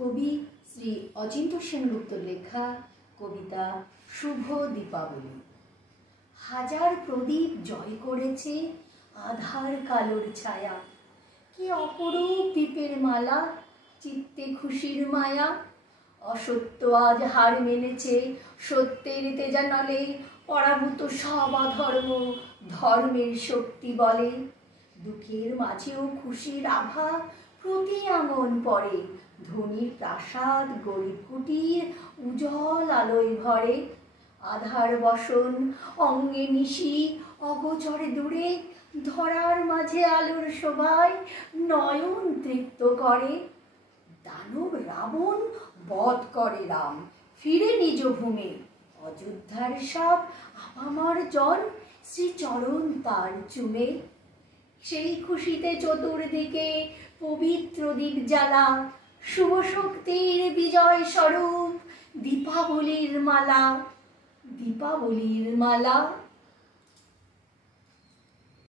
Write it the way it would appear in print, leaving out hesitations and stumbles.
কবি শ্রী অচিন্ত সেনগুপ্তর লেখা কবিতা শুভ দীপাবলি। হাজার প্রদীপ জয় করেছে আধার কালোর ছায়া, কি অপরূপ দীপের মালা, চিত্তে খুশির মায়া। অসত্য আজ হার মেনেছে, সত্যের তেজানলে পরাভূত সব অধর্ম ধর্মের শক্তি বলে। দুঃখের মাঝেও খুশির আভা প্রতি আঙ্গন পড়ে, ধনীর প্রাসাদ গরিব কুটির উজ্জ্বল আলোয় ভরে। আধার বসন অঙ্গে নিশি অগোচরে দূরে, ধরার মাঝে আলোর শোভায় নয়ন তৃপ্ত করে। দানব রাবণ বধ করে রাম, ফিরে নিজ ভূমে, অযোধ্যার সব আপামার জন শ্রীচরণ তার চুমে। সেই খুশিতে চতুর্দিকে পবিত্র দীপ জ্বালা, শুভ শক্তির বিজয় স্বরূপ দীপাবলির মালা, দীপাবলির মালা।